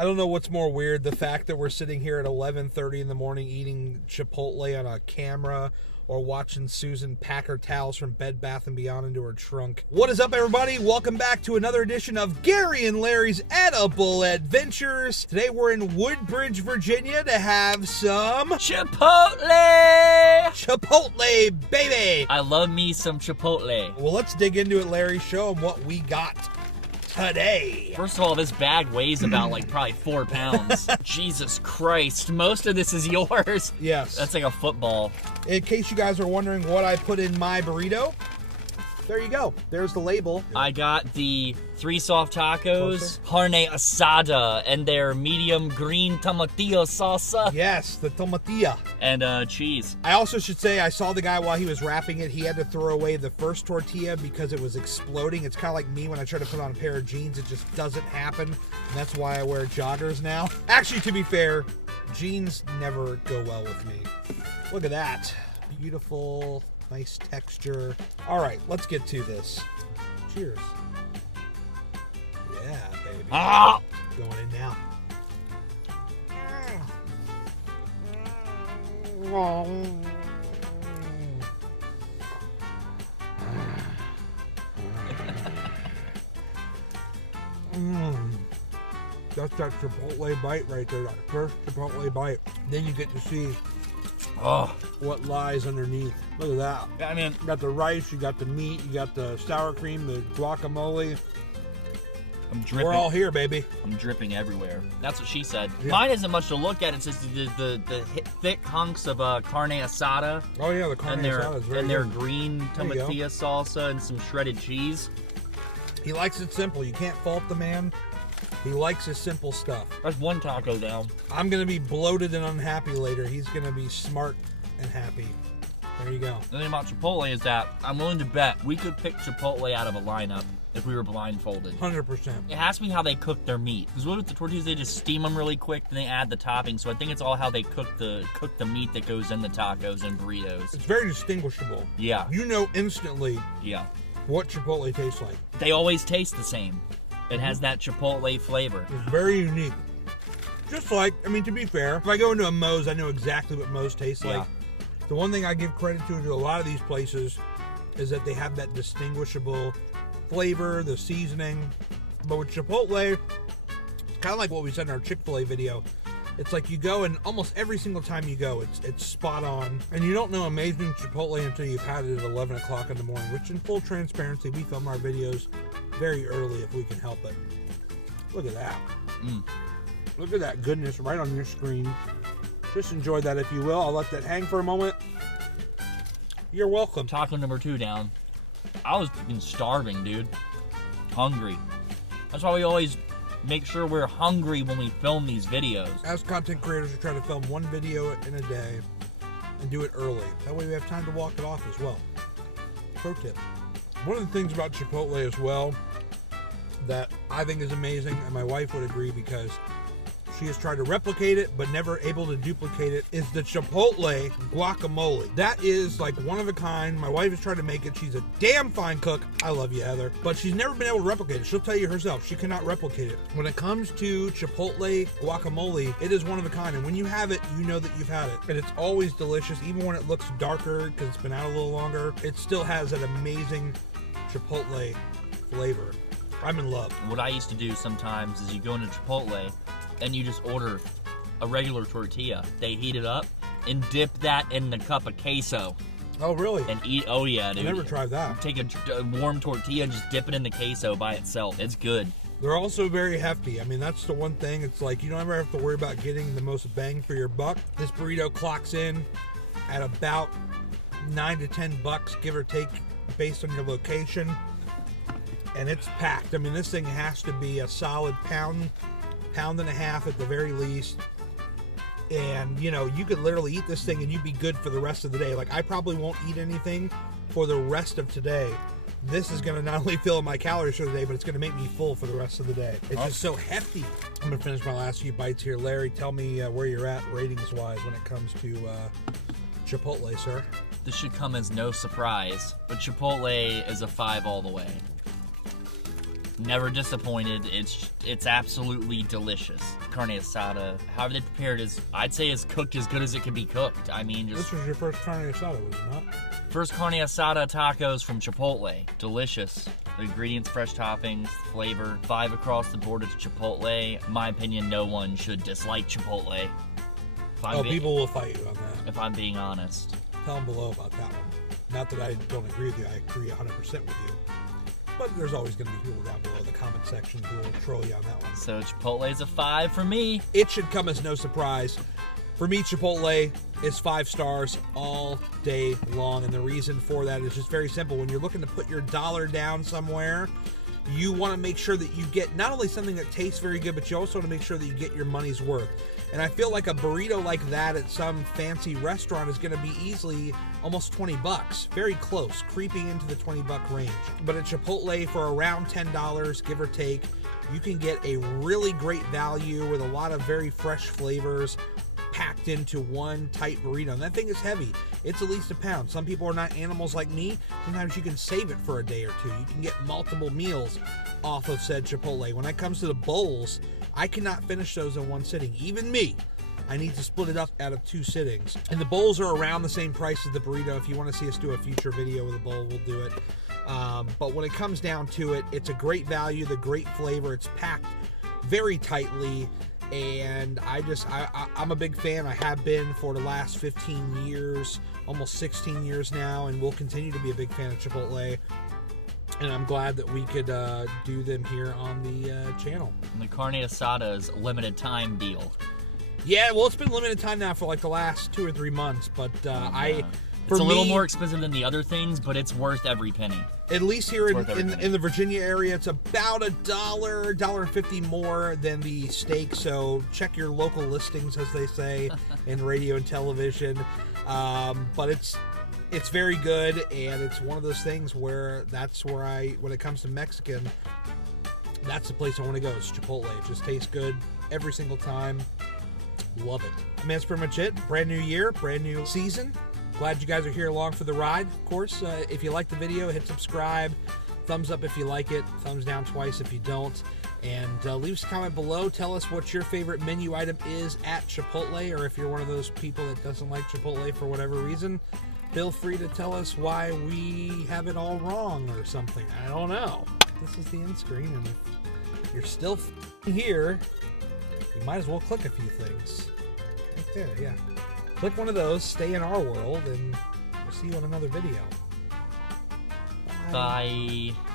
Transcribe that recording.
I don't know what's more weird, the fact that we're sitting here at 11:30 in the morning eating Chipotle on a camera, or watching Susan pack her towels from Bed Bath & Beyond into her trunk. What is up, everybody? Welcome back to another edition of Gary and Larry's Edible Adventures. Today we're in Woodbridge, Virginia to have some Chipotle! Chipotle, baby! I love me some Chipotle. Well, let's dig into it, Larry. Show them what we got today. First of all, this bag weighs about probably 4 pounds. Jesus Christ. Most of this is yours. Yes. That's like a football. In case you guys are wondering what I put in my burrito, there you go. There's the label. I got the 3 soft tacos, Closer. Carne Asada, and their medium green tomatillo salsa, Yes, the tomatilla. and cheese. I also should say I saw the guy while he was wrapping it. He had to throw away the first tortilla because it was exploding. It's kind of like me when I try to put on a pair of jeans. It just doesn't happen. And that's why I wear joggers now. Actually, to be fair, jeans never go well with me. Look at that. Beautiful, nice texture. All right, let's get to this. Cheers. Yeah, baby. Ah! Going in now. That's that Chipotle bite right there. That first Chipotle bite. Then you get to see Oh, what lies underneath. Look at that. I mean, You got the rice, you got the meat, you got the sour cream, the guacamole. I'm dripping. We're all here, baby. I'm dripping everywhere. That's what she said. Yeah. Mine isn't much to look at. It's just the thick hunks of carne asada. Oh yeah, the carne And their, asada is very and their good. green There you go. tomatilla salsa and some shredded cheese. He likes it simple. You can't fault the man. He likes his simple stuff. That's one taco down. I'm gonna be bloated and unhappy later. He's gonna be smart and happy. There you go. The thing about Chipotle is that I'm willing to bet we could pick Chipotle out of a lineup if we were blindfolded. 100%. It has to be how they cook their meat. Because with the tortillas, they just steam them really quick, then they add the topping. So I think it's all how they cook the meat that goes in the tacos and burritos. It's very distinguishable. Yeah, You know instantly yeah. what Chipotle tastes like. They always taste the same. It has that Chipotle flavor. It's very unique. Just like, I mean, to be fair, if I go into a Moe's, I know exactly what Moe's tastes like. Yeah. The one thing I give credit to a lot of these places is that they have that distinguishable flavor, the seasoning. But with Chipotle, it's kind of like what we said in our Chick-fil-A video. It's like you go, and almost every single time you go, it's spot on. And you don't know amazing Chipotle until you've had it at 11 o'clock in the morning, which in full transparency, we film our videos very early if we can help it. Look at that. Look at that goodness right on your screen. Just enjoy that if you will. I'll let that hang for a moment. You're welcome. Taco number 2 down. I was freaking starving, dude. Hungry. That's why we always make sure we're hungry when we film these videos. As content creators, we try to film one video in a day and do it early. That way we have time to walk it off as well. Pro tip. One of the things about Chipotle as well that I think is amazing, and my wife would agree because she has tried to replicate it but never able to duplicate it, is the Chipotle guacamole. That is like one of a kind. My wife has tried to make it. She's a damn fine cook. I love you, Heather. But she's never been able to replicate it. She'll tell you herself. She cannot replicate it. When it comes to Chipotle guacamole, it is one of a kind. And when you have it, you know that you've had it. And it's always delicious. Even when it looks darker because it's been out a little longer, it still has that amazing Chipotle flavor. I'm in love. What I used to do sometimes is you go into Chipotle and you just order a regular tortilla. They heat it up and dip that in the cup of queso Oh, really? and eat. Oh yeah, I dude. never tried that. Take a warm tortilla and just dip it in the queso by itself. It's good. They're also very hefty. I mean, that's the one thing. It's like you don't ever have to worry about getting the most bang for your buck. This burrito clocks in at about $9 to $10, give or take, based on your location. And it's packed. I mean, this thing has to be a solid pound and a half at the very least. And, you know, you could literally eat this thing and you'd be good for the rest of the day. Like, I probably won't eat anything for the rest of today. This is going to not only fill my calories for the day, but it's going to make me full for the rest of the day. It's just so hefty. I'm going to finish my last few bites here. Larry, tell me where you're at ratings-wise when it comes to Chipotle, sir. This should come as no surprise, but Chipotle is a 5 all the way. Never disappointed. It's absolutely delicious. Carne asada, however they prepare it, is, I'd say, is cooked as good as it can be cooked. I mean, just This was your first carne asada, was it not? first carne asada tacos from Chipotle. Delicious. The ingredients, fresh toppings, flavor. 5 across the board. It's Chipotle. In my opinion, no one should dislike Chipotle. People will fight you on that. If I'm being honest. Tell them below about that one. Not that I don't agree with you. I agree 100% with you. But there's always going to be people down below in the comment section who will troll you on that one. So Chipotle's a 5 for me. It should come as no surprise. For me, Chipotle is 5 stars all day long. And the reason for that is just very simple. When you're looking to put your dollar down somewhere, you want to make sure that you get not only something that tastes very good, but you also want to make sure that you get your money's worth. And I feel like a burrito like that at some fancy restaurant is going to be easily almost 20 bucks. Very close, creeping into the 20 buck range. But at Chipotle, for around $10, give or take, you can get a really great value with a lot of very fresh flavors packed into one tight burrito. And that thing is heavy. It's at least a pound. Some people are not animals like me. Sometimes you can save it for a day or two. You can get multiple meals off of said Chipotle. When it comes to the bowls, I cannot finish those in one sitting. Even me. I need to split it up out of 2 sittings. And the bowls are around the same price as the burrito. If you want to see us do a future video with a bowl, we'll do it. But when it comes down to it, it's a great value, the great flavor. It's packed very tightly. And I'm a big fan. I have been for the last 15 years, almost 16 years now, and will continue to be a big fan of Chipotle. And I'm glad that we could do them here on the channel. And the carne asada is a limited time deal. Yeah, well, it's been limited time now for like the last 2 or 3 months, but it's a little more expensive than the other things, but it's worth every penny. At least here in the Virginia area, it's about $1.50 more than the steak. So check your local listings, as they say, in radio and television. But it's very good, and it's one of those things where when it comes to Mexican, that's the place I want to go. It's Chipotle. It just tastes good every single time. Love it. I mean, that's pretty much it. Brand new year, brand new season. Glad you guys are here along for the ride. Of course, if you like the video, hit subscribe. Thumbs up if you like it. Thumbs down twice if you don't. And leave us a comment below. Tell us what your favorite menu item is at Chipotle, or if you're one of those people that doesn't like Chipotle for whatever reason, feel free to tell us why we have it all wrong or something. I don't know. This is the end screen, and if you're still here, you might as well click a few things. Right there, yeah. Click one of those, stay in our world, and we'll see you on another video. Bye. Bye.